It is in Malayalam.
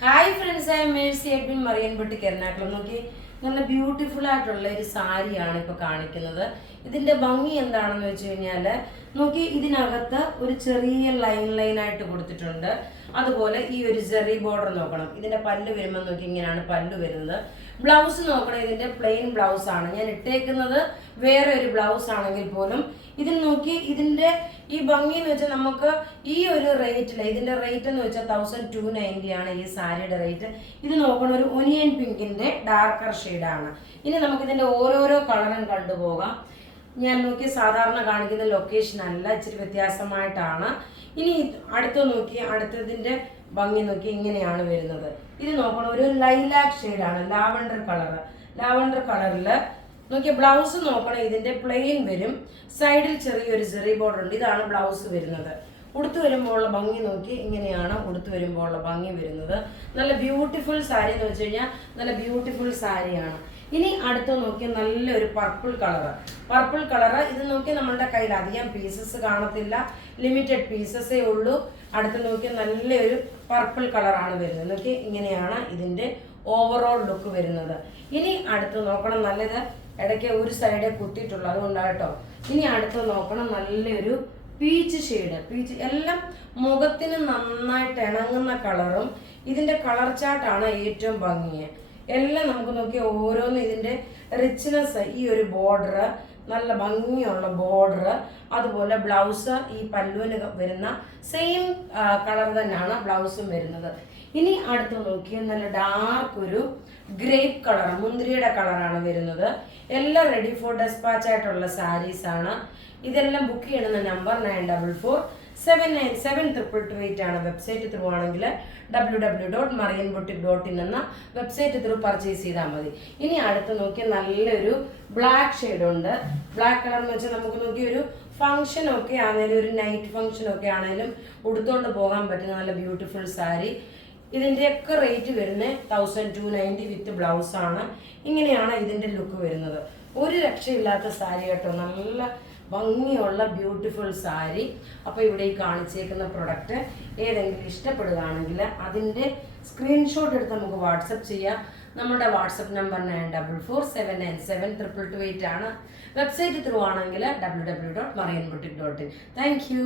Hi friends, I am Mercy Edwin Marian boutique Ernakulam. നോക്കി, നല്ല ബ്യൂട്ടിഫുൾ ആയിട്ടുള്ള ഒരു സാരിയാണ് ഇപ്പോൾ കാണിക്കുന്നത്. ഇതിൻ്റെ ഭംഗി എന്താണെന്ന് വെച്ച് കഴിഞ്ഞാൽ, നോക്കി, ഇതിനകത്ത് ഒരു ചെറിയ ലൈൻ ആയിട്ട് കൊടുത്തിട്ടുണ്ട്. അതുപോലെ ഈ ഒരു ജെറി ബോർഡർ നോക്കണം. ഇതിൻ്റെ പല്ല് വരുമ്പോൾ നോക്കി, ഇങ്ങനെയാണ് പല്ല് വരുന്നത്. ബ്ലൗസ് നോക്കണം, ഇതിൻ്റെ പ്ലെയിൻ ബ്ലൗസ് ആണ്. ഞാൻ ഇട്ടേക്കുന്നത് വേറെ ഒരു ബ്ലൗസ് ആണെങ്കിൽ പോലും ഇതിൽ നോക്കി, ഇതിൻ്റെ ഈ ഭംഗി എന്ന് വെച്ചാൽ നമുക്ക് ഈ ഒരു റേറ്റിൽ, ഇതിൻ്റെ റേറ്റ് എന്ന് വെച്ചാൽ 1290 ആണ് ഈ സാരിയുടെ റേറ്റ്. ഇത് നോക്കണം, ഒരു ഒനിയൻ പിങ്കിൻ്റെ ഡാർക്കർ ഷെയ്ഡാണ്. ഇനി നമുക്കിതിൻ്റെ ഓരോരോ കളറും കണ്ടുപോകാം. ഞാൻ നോക്കി സാധാരണ കാണിക്കുന്ന ലൊക്കേഷൻ അല്ല, ഇച്ചിരി വ്യത്യാസമായിട്ടാണ്. ഇനി അടുത്ത് നോക്കി, അടുത്തതിൻ്റെ ഭംഗി നോക്കി, ഇങ്ങനെയാണ് വരുന്നത്. ഇത് നോക്കണം, ഒരു ലൈലാക്ക് ഷെയ്ഡാണ്, ലാവണ്ടർ കളറിൽ നോക്കിയ ബ്ലൗസ് നോക്കണം. ഇതിൻ്റെ പ്ലെയിൻ വരും, സൈഡിൽ ചെറിയൊരു ജെറി ബോർഡർ ഉണ്ട്. ഇതാണ് ബ്ലൗസ് വരുന്നത്. ഉടുത്തു വരുമ്പോൾ ഉള്ള ഭംഗി നോക്കി, ഇങ്ങനെയാണ് ഉടുത്തു വരുമ്പോൾ ഉള്ള ഭംഗി വരുന്നത്. നല്ല ബ്യൂട്ടിഫുൾ സാരി എന്ന് വെച്ച് കഴിഞ്ഞാൽ നല്ല ബ്യൂട്ടിഫുൾ സാരിയാണ്. ഇനി അടുത്ത് നോക്കിയാൽ നല്ലൊരു പർപ്പിൾ കളറ്. ഇത് നോക്കി നമ്മളുടെ കയ്യിൽ അധികം പീസസ് കാണത്തില്ല, ലിമിറ്റഡ് പീസസേ ഉള്ളൂ. അടുത്ത് നോക്കി നല്ലൊരു പർപ്പിൾ കളറാണ് വരുന്നത്. നോക്കി, ഇങ്ങനെയാണ് ഇതിൻ്റെ ഓവറോൾ ലുക്ക് വരുന്നത്. ഇനി അടുത്ത് നോക്കണം, നല്ലത് ഇടയ്ക്ക് ഒരു സൈഡേ കുത്തിയിട്ടുള്ളൂ, അതുകൊണ്ടാട്ടോ. ഇനി അടുത്ത് നോക്കണം, നല്ലൊരു പീച്ച് ഷെയ്ഡ്. എല്ലാം മുഖത്തിന് നന്നായിട്ട് ഇണങ്ങുന്ന കളറും. ഇതിൻ്റെ കളർ ചാർട്ടാണ് ഏറ്റവും ഭംഗി. എല്ലാം നമുക്ക് നോക്കി ഓരോന്നും ഇതിൻ്റെ റിച്ച്നെസ്, ഈ ഒരു ബോർഡർ, നല്ല ഭംഗിയുള്ള ബോർഡർ, അതുപോലെ ബ്ലൗസ് ഈ പല്ലുവിന് വരുന്ന സെയിം കളർ തന്നെയാണ് ബ്ലൗസും വരുന്നത്. ഇനി അടുത്ത് നോക്കിയാൽ നല്ല ഡാർക്ക് ഒരു ഗ്രേപ്പ് കളർ, മുന്തിരിയുടെ കളറാണ് വരുന്നത്. എല്ലാം റെഡി ഫോർ ഡെസ്പാച്ച് ആയിട്ടുള്ള സാരീസാണ്. ഇതെല്ലാം ബുക്ക് ചെയ്യണമെന്ന നമ്പർ 9447972228 ആണ്. വെബ്സൈറ്റ് ത്രൂ ആണെങ്കിൽ www.marianboutique.in എന്ന വെബ്സൈറ്റ് ത്രൂ പർച്ചേസ് ചെയ്താൽ മതി. ഇനി അടുത്ത് നോക്കിയാൽ നല്ലൊരു ബ്ലാക്ക് ഷെയ്ഡ് ഉണ്ട്. ബ്ലാക്ക് കളർ എന്ന് വെച്ചാൽ നമുക്ക് നോക്കി ഒരു ഫംഗ്ഷൻ ഒക്കെ ആണെങ്കിലും, ഒരു നൈറ്റ് ഫംഗ്ഷൻ ഒക്കെ ആണെങ്കിലും ഉടുത്തുകൊണ്ട് പോകാൻ പറ്റുന്ന നല്ല ബ്യൂട്ടിഫുൾ സാരി. ഇതിൻ്റെയൊക്കെ റേറ്റ് വരുന്നത് 1290 വിത്ത് ബ്ലൗസാണ്. ഇങ്ങനെയാണ് ഇതിൻ്റെ ലുക്ക് വരുന്നത്. ഒരു രക്ഷയില്ലാത്ത സാരി കേട്ടോ, നല്ല ഭംഗിയുള്ള ബ്യൂട്ടിഫുൾ സാരി. അപ്പോൾ ഇവിടെ ഈ കാണിച്ചേക്കുന്ന പ്രൊഡക്റ്റ് ഏതെങ്കിലും ഇഷ്ടപ്പെടുകയാണെങ്കിൽ അതിൻ്റെ സ്ക്രീൻഷോട്ട് എടുത്ത് നമുക്ക് വാട്സപ്പ് ചെയ്യാം. നമ്മുടെ വാട്സപ്പ് നമ്പർ 9447972228 ആണ്. വെബ്സൈറ്റ് ത്രൂ ആണെങ്കിൽ www.marianboutique.in. Thank you.